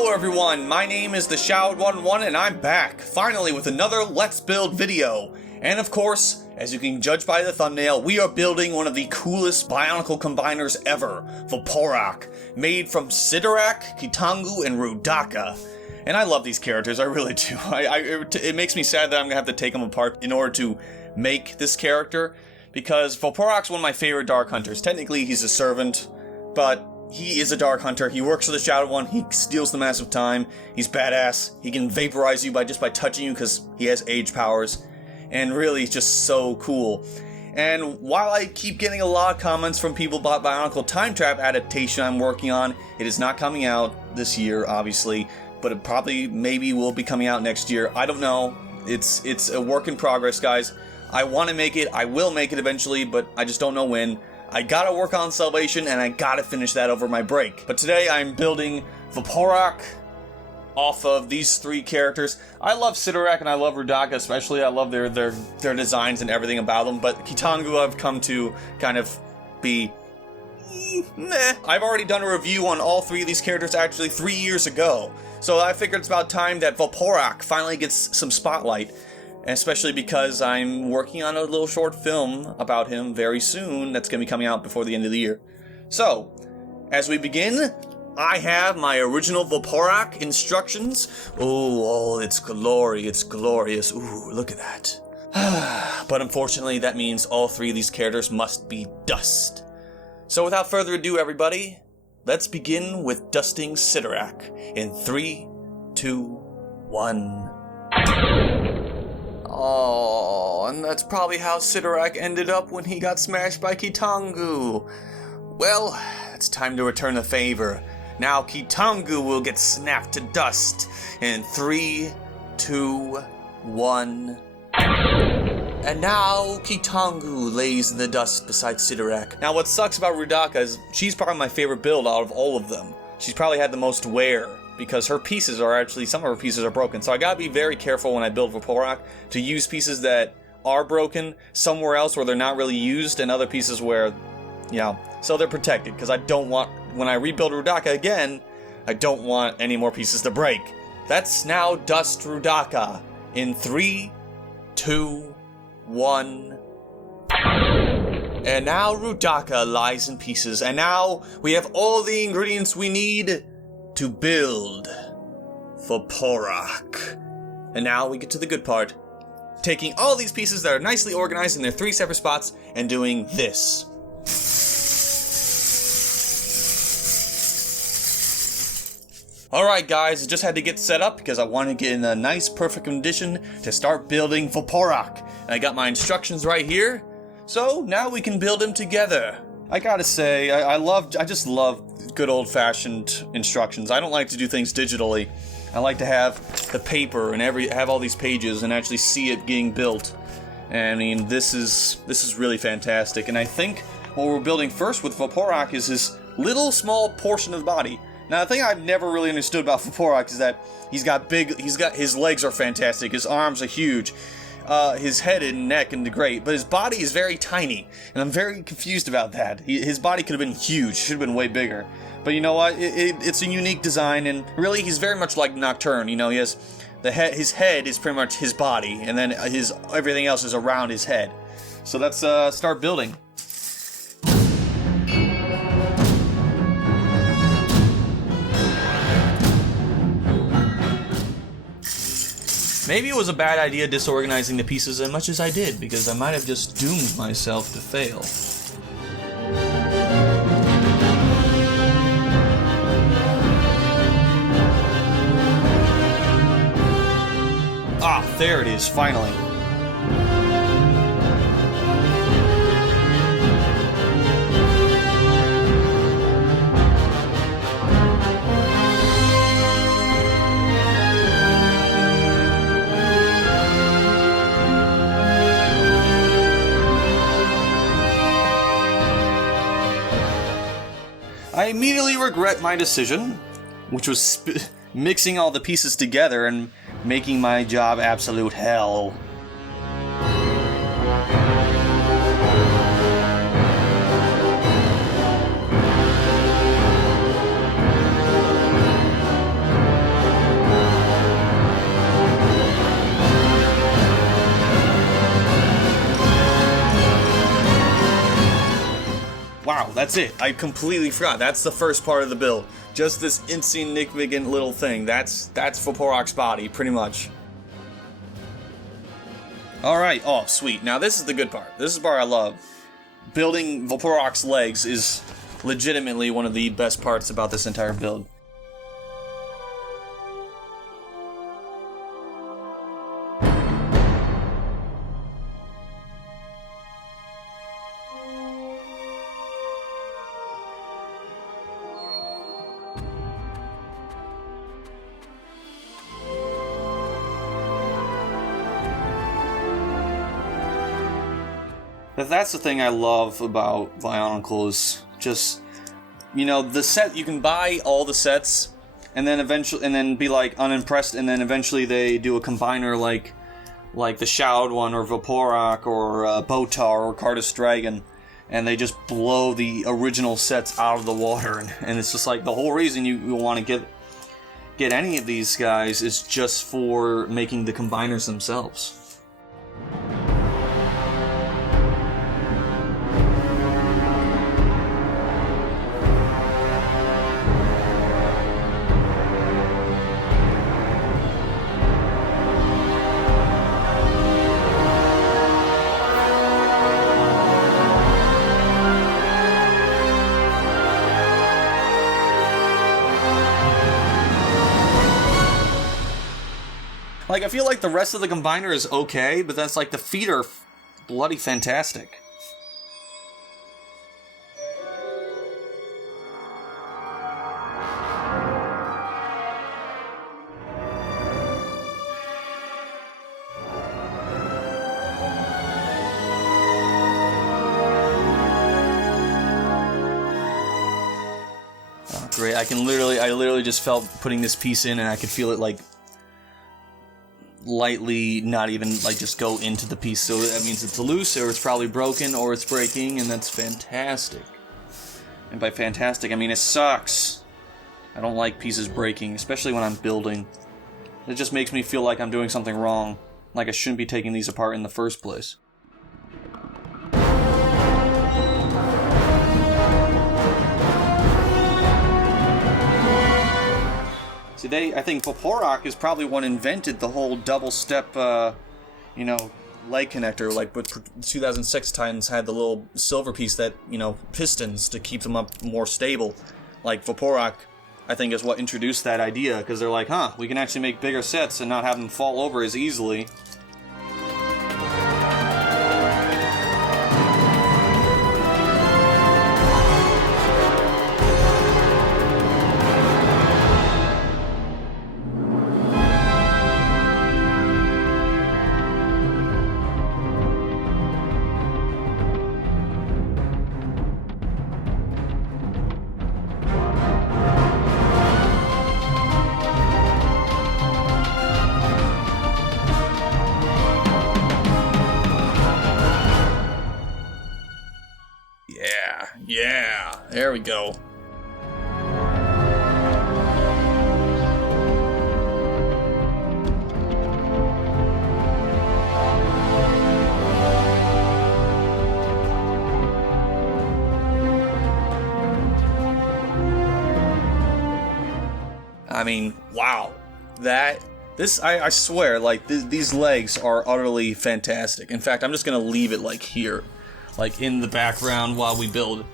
Hello everyone, my name is the Shroud11 and I'm back, finally with another Let's Build video. And of course, as you can judge by the thumbnail, we are building one of the coolest Bionicle combiners ever, Voporak, made from Sidorak, Kitangu, and Rudaka. And I love these characters, I really do. It makes me sad that I'm going to have to take them apart in order to make this character, because Voporak's one of my favorite Dark Hunters. Technically, he's a servant, but he is a Dark Hunter. He works for the Shadow One. He steals the massive time. He's badass. He can vaporize you just by touching you because he has age powers. And really, he's just so cool. And while I keep getting a lot of comments from people about Bionicle Time Trap adaptation I'm working on, it is not coming out this year, obviously, but it probably maybe will be coming out next year. I don't know. It's a work in progress, guys. I want to make it. I will make it eventually, but I just don't know when. I gotta work on Salvation, and I gotta finish that over my break. But today I'm building Voporak off of these three characters. I love Sidorak and I love Rudaka especially. I love their designs and everything about them. But Kitangu I've come to kind of be meh. I've already done a review on all three of these characters actually 3 years ago. So I figured it's about time that Voporak finally gets some spotlight. Especially because I'm working on a little short film about him very soon that's going to be coming out before the end of the year. So, as we begin, I have my original Voporak instructions. Oh, it's glorious. Ooh, look at that. But unfortunately, that means all three of these characters must be dust. So without further ado, everybody, let's begin with dusting Sidorak in 3, 2, 1... Oh, and that's probably how Sidorak ended up when he got smashed by Kitangu. Well, it's time to return the favor. Now Kitangu will get snapped to dust in 3, 2, 1... And now Kitangu lays in the dust beside Sidorak. Now what sucks about Rudaka is she's probably my favorite build out of all of them. She's probably had the most wear, because her pieces are actually, some of her pieces are broken. So I gotta be very careful when I build Voporak to use pieces that are broken somewhere else where they're not really used, and other pieces where, you know, so they're protected. Because I don't want, when I rebuild Rudaka again, I don't want any more pieces to break. Let's now dust Rudaka in 3, 2, 1... And now Rudaka lies in pieces, and now we have all the ingredients we need to build Voporak. And now we get to the good part. Taking all these pieces that are nicely organized in their 3 separate spots and doing this. Alright guys, I just had to get set up because I want to get in a nice perfect condition to start building Voporak. And I got my instructions right here. So now we can build him together. I gotta say, I just love good old-fashioned instructions. I don't like to do things digitally. I like to have the paper and have all these pages and actually see it getting built. And I mean, this is really fantastic. And I think what we're building first with Voporak is his little small portion of the body. Now, the thing I've never really understood about Voporak is that his legs are fantastic, his arms are huge. His head and neck and great, but his body is very tiny, and I'm very confused about that. His body could have been huge, should have been way bigger. But you know what? It's a unique design, and really he's very much like Nocturne. You know, he has his head is pretty much his body, and then everything else is around his head. So let's start building. Maybe it was a bad idea disorganizing the pieces as much as I did, because I might have just doomed myself to fail. Ah, there it is, finally. I immediately regret my decision, which was mixing all the pieces together and making my job absolute hell. wow, that's it. I completely forgot. That's the first part of the build. Just this insignificant little thing. That's Voporak's body, pretty much. Alright, oh, sweet. Now this is the good part. This is the part I love. Building Voporak's legs is legitimately one of the best parts about this entire build. That's the thing I love about Bionicle is just, you know, the set, you can buy all the sets and then eventually, and then be like unimpressed, and then eventually they do a combiner like the Shroud one or Voporak or Botar or Cardus Dragon, and they just blow the original sets out of the water, and it's just like the whole reason you want to get any of these guys is just for making the combiners themselves. Like, I feel like the rest of the combiner is okay, but that's like the feet are bloody fantastic. Oh, great. I literally just felt putting this piece in and I could feel it like lightly not even like just go into the piece, so that means it's loose or it's probably broken or it's breaking, and that's fantastic. And by fantastic I mean it sucks. I don't like pieces breaking, especially when I'm building. It just makes me feel like I'm doing something wrong, like I shouldn't be taking these apart in the first place. See, I think Voporak is probably one invented the whole double-step, you know, leg connector. Like, but 2006 Titans had the little silver piece that, you know, pistons to keep them up more stable. Like, Voporak, I think, is what introduced that idea, because they're like, huh, we can actually make bigger sets and not have them fall over as easily. Yeah, there we go. I mean, wow. I swear, like, these legs are utterly fantastic. In fact, I'm just gonna leave it, like, here. Like, in the background while we build.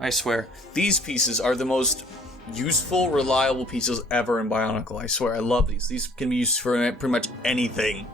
I swear, these pieces are the most useful, reliable pieces ever in Bionicle. I swear, I love these. These can be used for pretty much anything.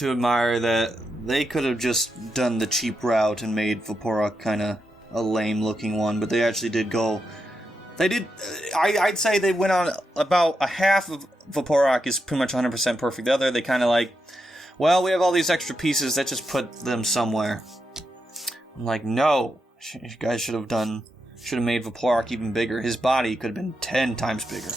to admire that they could have just done the cheap route and made Voporak kind of a lame-looking one, but they actually did go... They did... I'd say they went on about a half of Voporak is pretty much 100% perfect. The other, they kind of like, well, we have all these extra pieces, let's just put them somewhere. I'm like, no. You guys should have made Voporak even bigger. His body could have been 10 times bigger.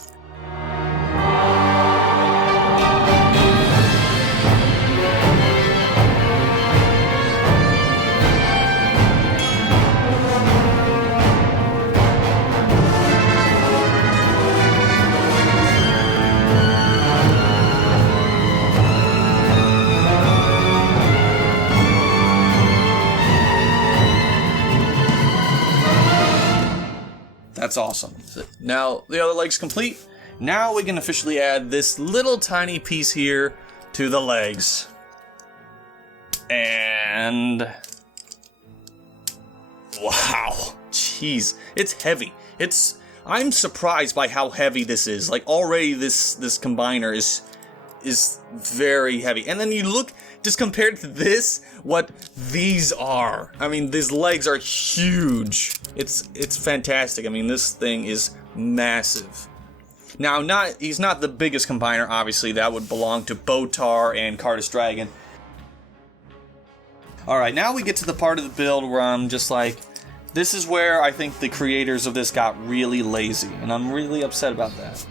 That's awesome. Now, the other leg's complete. Now we can officially add this little tiny piece here to the legs. And... wow. Jeez. It's heavy. I'm surprised by how heavy this is. Like, already this combiner is very heavy. And then you look, just compared to this, what these are. I mean, these legs are huge. It's fantastic. I mean, this thing is massive. Now, he's not the biggest combiner, obviously. That would belong to Botar and Cardus Dragon. Alright, now we get to the part of the build where I'm just like, this is where I think the creators of this got really lazy, and I'm really upset about that.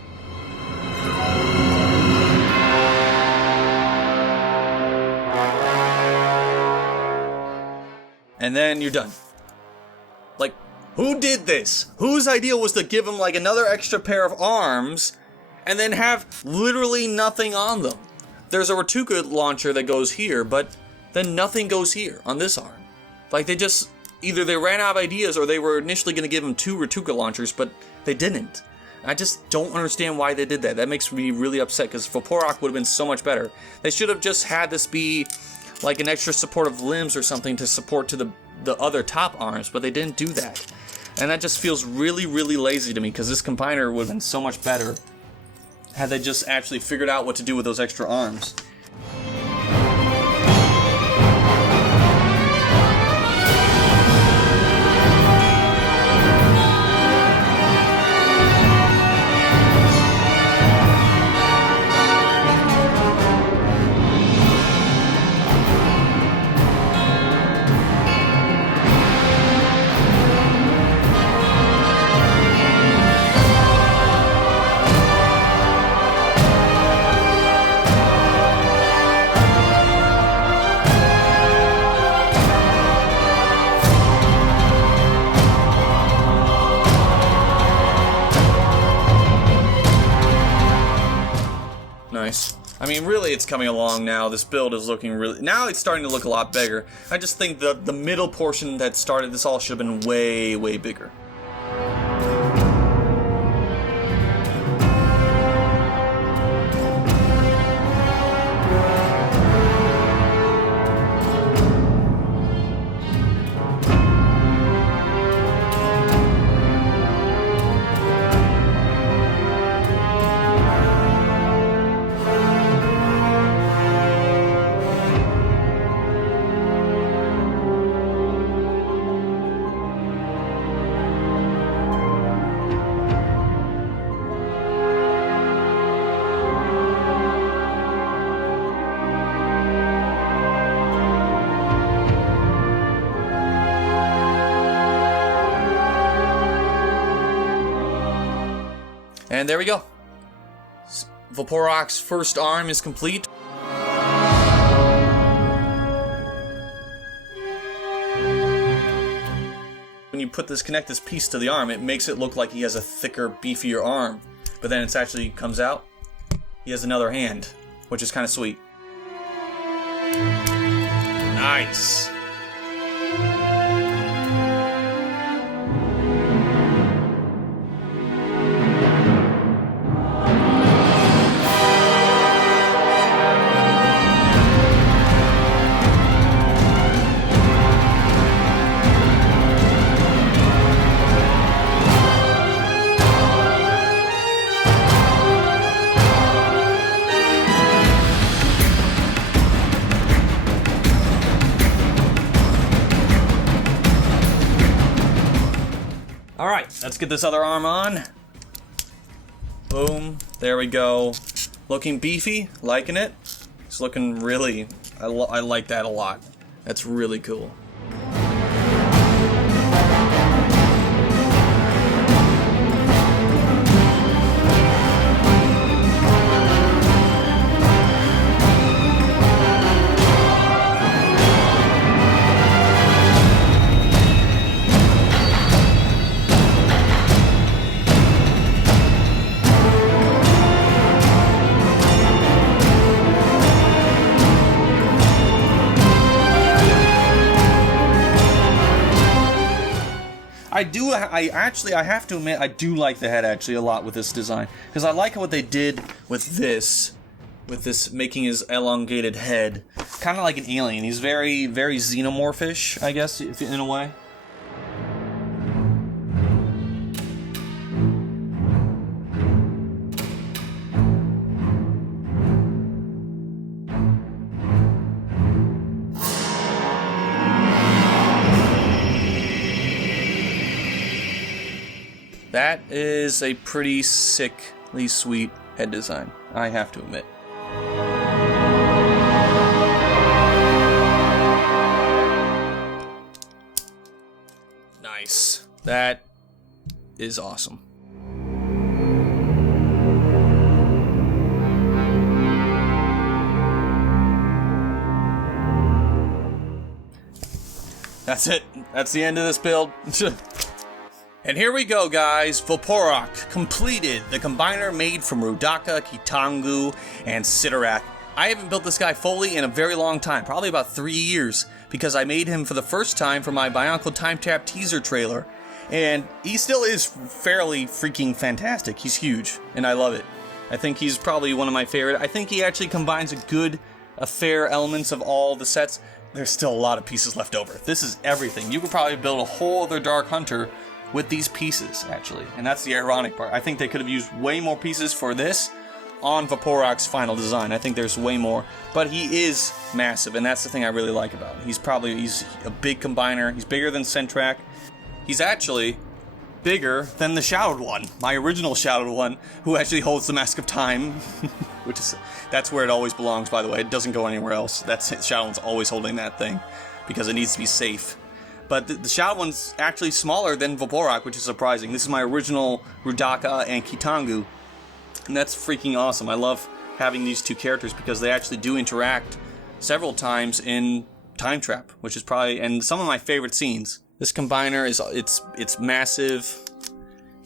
And then you're done. Like, who did this? Whose idea was to give him like another extra pair of arms and then have literally nothing on them? There's a Ratuka launcher that goes here, but then nothing goes here on this arm. Like, they just, either they ran out of ideas or they were initially going to give him 2 Ratuka launchers, but they didn't. I just don't understand why they did that. That makes me really upset, because Voporak would have been so much better. They should have just had this be like an extra supportive limbs or something to support to the other top arms, but they didn't do that. And that just feels really, really lazy to me, because this combiner would have been so much better had they just actually figured out what to do with those extra arms. Nice. I mean, really, it's coming along now. This build is looking really... Now it's starting to look a lot bigger. I just think the middle portion that started this all should have been way, way bigger. And there we go. Voporak's first arm is complete. When you connect this piece to the arm, it makes it look like he has a thicker, beefier arm. But then it actually comes out, he has another hand, which is kind of sweet. Nice. Alright, let's get this other arm on. Boom. There we go. Looking beefy. Liking it. It's looking really... I like that a lot. That's really cool. I have to admit, I do like the head actually a lot with this design. Because I like what they did with this making his elongated head. Kind of like an alien. He's very, very xenomorphish, I guess, in a way. That is a pretty sickly sweet head design, I have to admit. Nice. That is awesome. That's it. That's the end of this build. And here we go, guys. Voporak completed, the combiner made from Rudaka, Kitangu, and Sidorak. I haven't built this guy fully in a very long time, probably about 3 years, because I made him for the first time for my Bionicle Time Trap teaser trailer. And he still is fairly freaking fantastic. He's huge, and I love it. I think he's probably one of my favorite. I think he actually combines a fair elements of all the sets. There's still a lot of pieces left over. This is everything. You could probably build a whole other Dark Hunter with these pieces, actually. And that's the ironic part. I think they could have used way more pieces for this on Voporak's final design. I think there's way more. But he is massive, and that's the thing I really like about him. He's a big combiner. He's bigger than Centrak. He's actually bigger than the Shadowed One, my original Shadowed One, who actually holds the Mask of Time. That's where it always belongs, by the way. It doesn't go anywhere else. Shadowed One's always holding that thing, because it needs to be safe. But the Shadowed One's actually smaller than Voporak, which is surprising. This is my original Rudaka and Kitangu, and that's freaking awesome. I love having these two characters because they actually do interact several times in Time Trap, which is probably, and some of my favorite scenes. This combiner it's massive.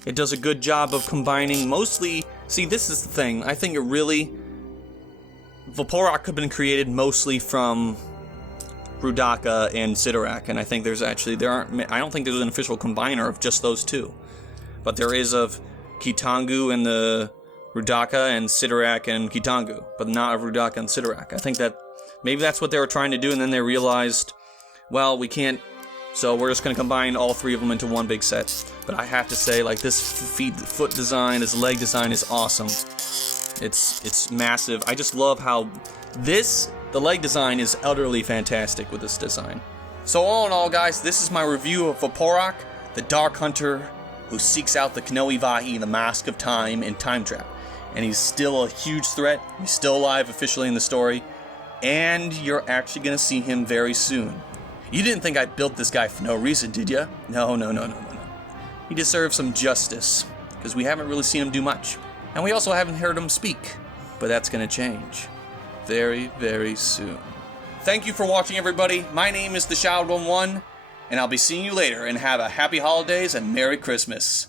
It does a good job of combining mostly. See, this is the thing. I think Voporak could have been created mostly from Rudaka and Sidorak, and I think I don't think there's an official combiner of just those two. But there is of Kitangu and the Rudaka and Sidorak and Kitangu, but not of Rudaka and Sidorak. I think that maybe that's what they were trying to do, and then they realized, well, we can't, so we're just going to combine all three of them into one big set. But I have to say, like, this foot design, this leg design is awesome. It's massive. I just love how the leg design is utterly fantastic with this design. So all in all, guys, this is my review of Voporak, the Dark Hunter who seeks out the Kanohi Vahi, the Mask of Time, and Time Trap. And he's still a huge threat. He's still alive officially in the story. And you're actually going to see him very soon. You didn't think I built this guy for no reason, did you? No. He deserves some justice, because we haven't really seen him do much. And we also haven't heard him speak. But that's going to change very, very soon. Thank you for watching, everybody. My name is the Shadowed One, and I'll be seeing you later, and have a happy holidays and Merry Christmas.